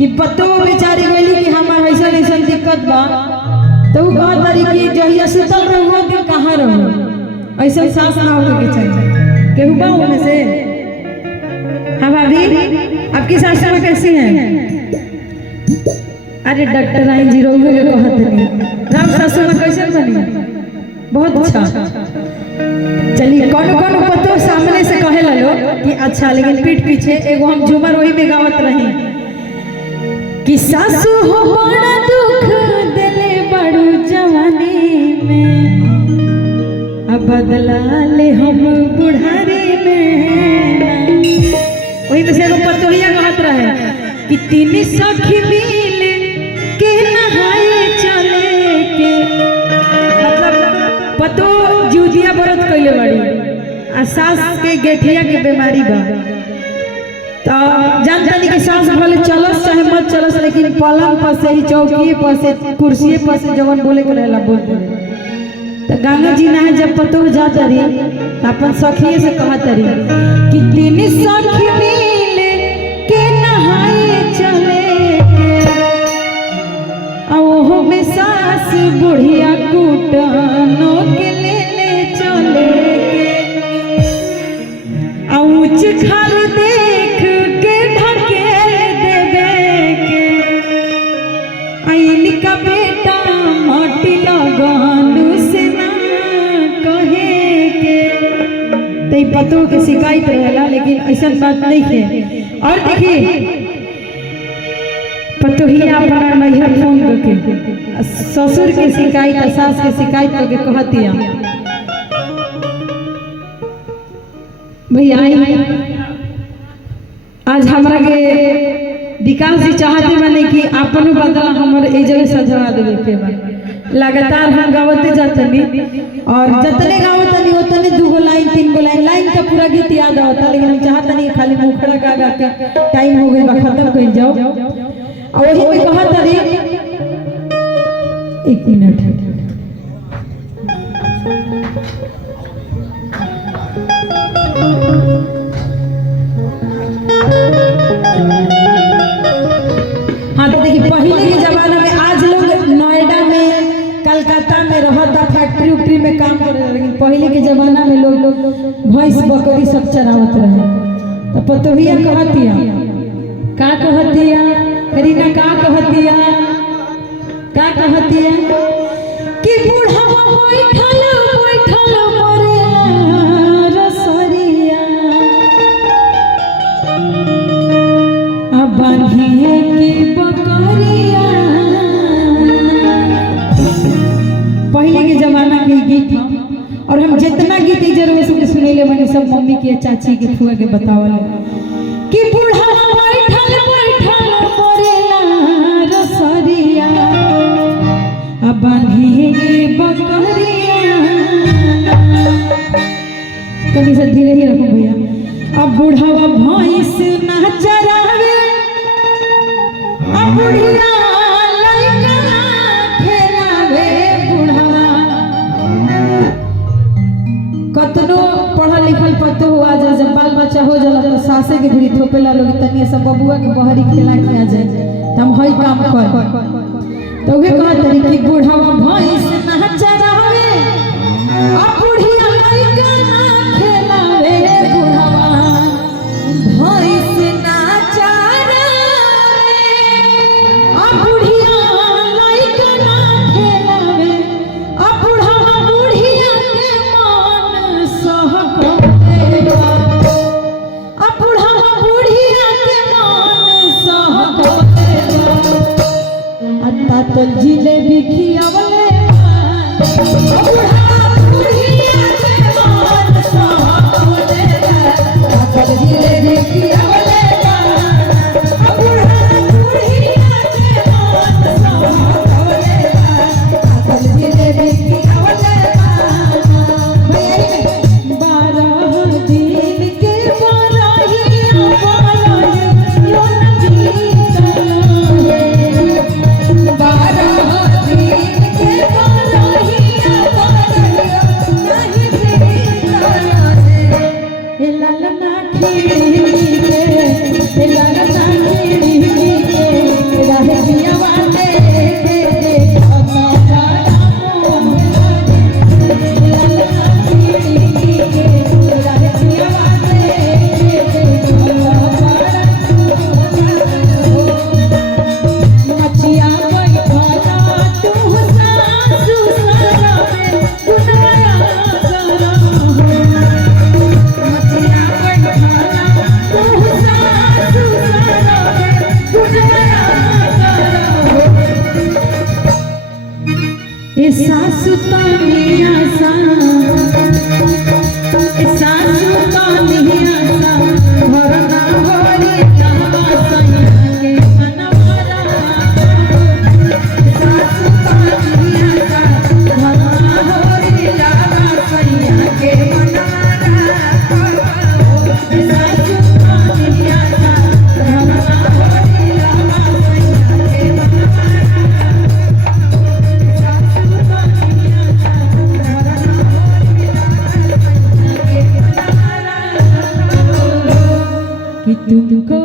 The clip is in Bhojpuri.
कि पतो बेचारी गई कि हमार ऐसा ऐसा दिक्कत बा तो वो कहा तारी कि जहिया सुतल रहो कि कहाँ रहो ऐसा सास ना होके के चाहिए केहू बा उनमें से। हाँ भाभी आपकी सास में कैसी है? अरे डॉक्टर आई जी रोगे के कहत नहीं राम सासू में कैसे बनी? बहुत अच्छा। चलिए कौन कौन पतो सामने से कहे लो कि अच्छा लेकिन पीठ पीछे एगो हम झूमर वही में गावत रही कि सासू हो बड़ा दुख देले बड़ू जवानी में अब बदला ले हम बुढ़ारी में। वही में से एगो पतोहिया कहत रहे कि तीन सखी मिल के नहाए चले के मतलब पतो जूदिया व्रत कैले बड़ी आ सास के गेठिया के बीमारी बा तो जानता नहीं कि सास भले चलस चाहे मत चलस लेकिन पलंग पर से ही चौकी पर से कुर्सी पर से जवन बोले के रहला बोल दे। तो गंगा जी ना जब पतो जात रही तो अपन सखी से कहत रही कि तीन सखी मिल के नहाए चले के ओहो में सास बुढ़िया कुटनो के ले चले के ऊंच खाल देख के ढकेल देवे के आइन का बेटा माटी लगानु से ना कहे के। तई पतो के शिकायत रहेला लेकिन ऐसा बात नहीं है। और देखिए पतोहिया अपना नैहर फोन करके ससुर के शिकायत सास के शिकायत करके कहतिया भैया आज हमरा के विकास जी चाहते माने कि अपन बदला हमर ए जगह सजवा देवे के बा। लगातार हम गावते जातनी और जतने गावतनी उतने दू गो लाइन तीन गो लाइन का पूरा गीत याद आवता लेकिन हम चाहतनी खाली मुखड़ा गा के टाइम हो गई बा खत्म कर जाओ। और वही में कहा तारी एक मिनट हाँ तो देखिए पहले के जमाना में आज लोग नोएडा में कलकत्ता में रहता फैक्ट्री उक्ट्री में काम कर रहे लेकिन पहले के जमाना में लोग भैंस बकरी सब चरावत रहे। तो पतोहिया कहतिया का कहतिया करीना का कहतिया कि बूढ़ा बैठल बैठल मरेला रसरिया अब बांधिए की बकरिया। पहले के जमाना के गीत और हम जितना गीत जरूर सबके सुनेले बने सब मम्मी के चाची के फुआ के बतावल कि बूढ़ा बैठल बैठल मरेला रसरिया अब बांधिए बकरिया। कभी से धीरे ही रखो भैया। अब बूढ़ावा भैंस ना चरावे अब बुढ़िया लइका खेलावे बुढ़ावा कतनो पढ़ल लिखल पतो हुआ जा जब बाल बच्चा हो जाला तो सासे के भी थोपेला लोग तनिया सब बबुआ के बहरी खिला के आ जाए तो हम हई काम कर तो वे कहत रही कि बूढ़ावा भैंस ना चरावे अब बुढ़िया लइका ना खेलावे बुढ़ावा भैंस ना चरावे अब बुढ़िया लइका ना खेलावे अब बुढ़ावा बुढ़िया के मन सहकोलेगा अब बुढ़ावा बुढ़िया के मन सहकोलेगा। अत्ता तो जिलेबी खियावले बुढ़ावा बुढ़िया के मन सहकोलेगा अत्ता जिलेबी खियावले बुढ़ावा बुढ़िया के मन सहकोलेगा अत्ता जिलेबी खियावले। 12 दिन के बरहिया बरहिया नबीता 12 दिन के बरहिया बरहिया नहीं बीता हे लालना खिड़की के हे लालना खिड़की के ए सासु तानिया सा ए सासु तानिया सा भरना भरी लावा सैया के मनवरा सासु तानिया सा भरना भरी लावा सैया के मनवरा सासु तानिया सा भरना भरी लावा सैया के कि तुमको